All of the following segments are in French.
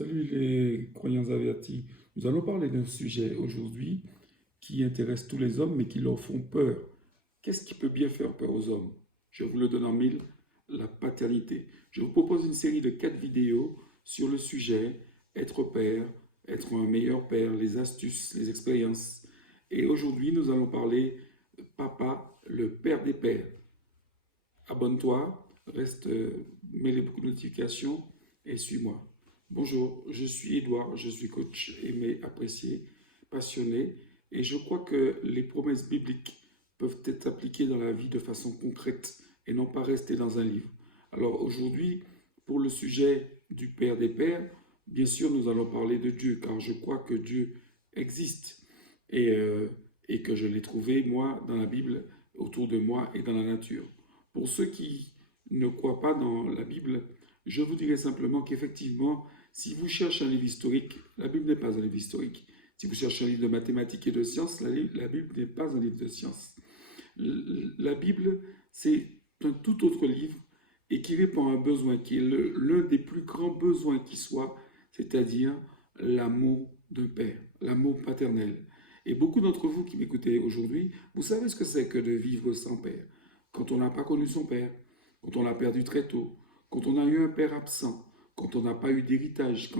Salut les croyants avertis. Nous allons parler d'un sujet aujourd'hui qui intéresse tous les hommes mais qui leur font peur. Qu'est-ce qui peut bien faire peur aux hommes? Je vous le donne en mille, la paternité. Je vous propose une série de 4 vidéos sur le sujet être père, être un meilleur père, les astuces, les expériences. Et aujourd'hui, nous allons parler papa, le père des pères. Abonne-toi, reste, mets les notifications et suis-moi. Bonjour, je suis Edouard, je suis coach aimé, apprécié, passionné et je crois que les promesses bibliques peuvent être appliquées dans la vie de façon concrète et non pas rester dans un livre. Alors aujourd'hui, pour le sujet du Père des Pères, bien sûr, nous allons parler de Dieu car je crois que Dieu existe et, euh, et que je l'ai trouvé, moi, dans la Bible, autour de moi et dans la nature. Pour ceux qui ne croient pas dans la Bible, je vous dirais simplement qu'effectivement, si vous cherchez un livre historique, la Bible n'est pas un livre historique. Si vous cherchez un livre de mathématiques et de sciences, la Bible n'est pas un livre de sciences. La Bible, c'est un tout autre livre et qui répond à un besoin qui est l'un des plus grands besoins qui soit, c'est-à-dire l'amour d'un père, l'amour paternel. Et beaucoup d'entre vous qui m'écoutez aujourd'hui, vous savez ce que c'est que de vivre sans père. Quand on n'a pas connu son père, quand on l'a perdu très tôt, quand on a eu un père absent, quand on n'a pas eu d'héritage,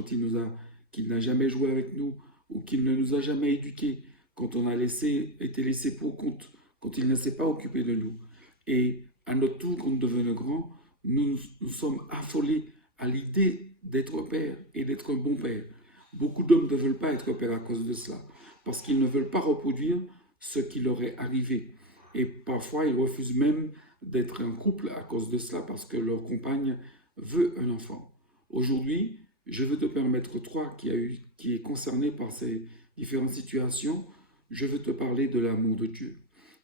qu'il n'a jamais joué avec nous ou qu'il ne nous a jamais éduqués, quand on a été laissé pour compte, quand il ne s'est pas occupé de nous. Et à notre tour, quand nous devenons grands, nous sommes affolés à l'idée d'être père et d'être un bon père. Beaucoup d'hommes ne veulent pas être père à cause de cela, parce qu'ils ne veulent pas reproduire ce qui leur est arrivé. Et parfois, ils refusent même d'être un couple à cause de cela, parce que leur compagne veut un enfant. Aujourd'hui, je veux te permettre, toi qui est concerné par ces différentes situations, je veux te parler de l'amour de Dieu.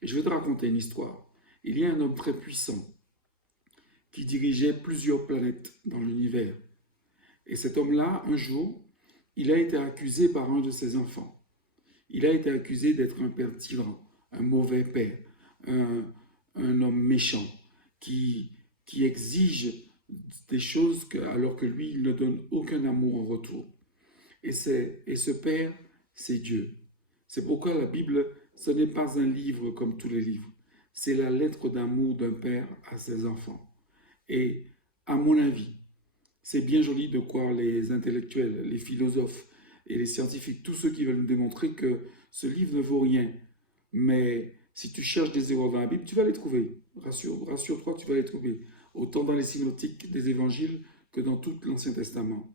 Et je vais te raconter une histoire. Il y a un homme très puissant qui dirigeait plusieurs planètes dans l'univers. Et cet homme-là, un jour, il a été accusé par un de ses enfants. Il a été accusé d'être un père tyran, un mauvais père, un, un homme méchant qui, qui exige des choses alors que lui, il ne donne aucun amour en retour. Et ce père, c'est Dieu. C'est pourquoi la Bible, ce n'est pas un livre comme tous les livres. C'est la lettre d'amour d'un père à ses enfants. Et à mon avis, c'est bien joli de croire les intellectuels, les philosophes et les scientifiques, tous ceux qui veulent nous démontrer que ce livre ne vaut rien. Mais si tu cherches des erreurs dans la Bible, tu vas les trouver. Rassure-toi, tu vas les trouver. Autant dans les synoptiques des évangiles que dans tout l'Ancien Testament.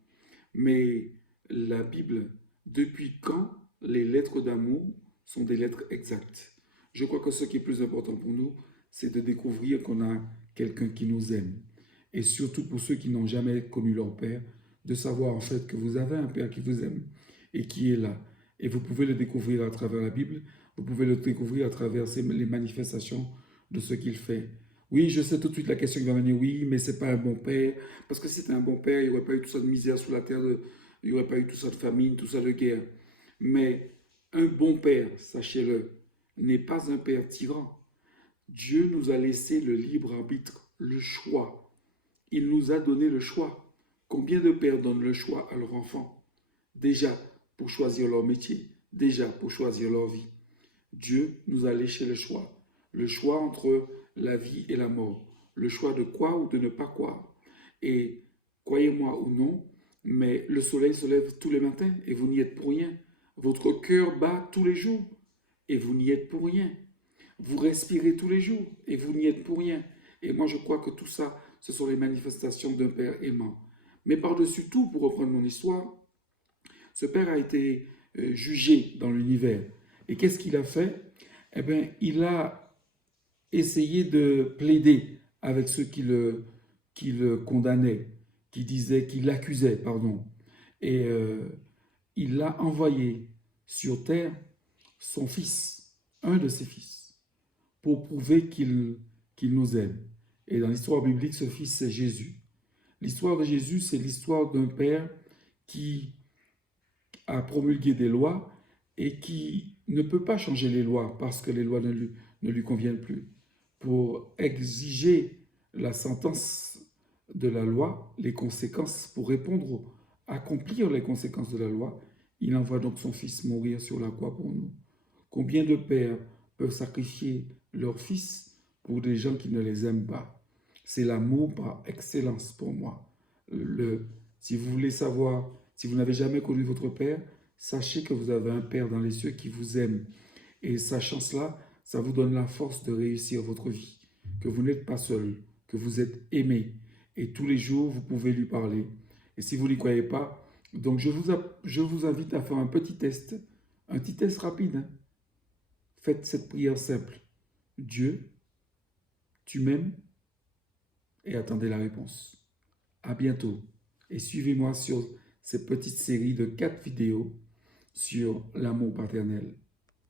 Mais la Bible, depuis quand les lettres d'amour sont des lettres exactes? Je crois que ce qui est plus important pour nous, c'est de découvrir qu'on a quelqu'un qui nous aime. Et surtout pour ceux qui n'ont jamais connu leur père, de savoir en fait que vous avez un père qui vous aime et qui est là. Et vous pouvez le découvrir à travers la Bible, vous pouvez le découvrir à travers les manifestations de ce qu'il fait. Oui, je sais tout de suite la question qui va venir, oui, mais c'est pas un bon père. Parce que si c'était un bon père, il n'y aurait pas eu tout ça de misère sous la terre, il n'y aurait pas eu tout ça de famine, tout ça de guerre. Mais un bon père, sachez-le, n'est pas un père tyran. Dieu nous a laissé le libre arbitre, le choix. Il nous a donné le choix. Combien de pères donnent le choix à leurs enfants? Déjà pour choisir leur métier, déjà pour choisir leur vie. Dieu nous a laissé le choix entre la vie et la mort, le choix de croire ou de ne pas croire. Et croyez-moi ou non, mais le soleil se lève tous les matins et vous n'y êtes pour rien. Votre cœur bat tous les jours et vous n'y êtes pour rien. Vous respirez tous les jours et vous n'y êtes pour rien. Et moi, je crois que tout ça, ce sont les manifestations d'un père aimant. Mais par-dessus tout, pour reprendre mon histoire, ce père a été jugé dans l'univers. Et qu'est-ce qu'il a fait? Eh bien, il a essayé de plaider avec ceux qui le condamnaient, qui l'accusaient, pardon. Et il a envoyé sur terre son fils, un de ses fils, pour prouver qu'il nous aime. Et dans l'histoire biblique, ce fils, c'est Jésus. L'histoire de Jésus, c'est l'histoire d'un père qui a promulgué des lois et qui ne peut pas changer les lois parce que les lois ne lui conviennent plus. Pour exiger la sentence de la loi, les conséquences, pour répondre accomplir les conséquences de la loi, il envoie donc son Fils mourir sur la croix pour nous. Combien de pères peuvent sacrifier leur fils pour des gens qui ne les aiment pas? C'est l'amour par excellence pour moi. Si vous voulez savoir, si vous n'avez jamais connu votre père, sachez que vous avez un père dans les cieux qui vous aime. Et sachant cela, ça vous donne la force de réussir votre vie, que vous n'êtes pas seul, que vous êtes aimé. Et tous les jours, vous pouvez lui parler. Et si vous n'y croyez pas, donc je vous invite à faire un petit test rapide, hein. Faites cette prière simple. Dieu, tu m'aimes? Et attendez la réponse. À bientôt. Et suivez-moi sur cette petite série de 4 vidéos sur l'amour paternel.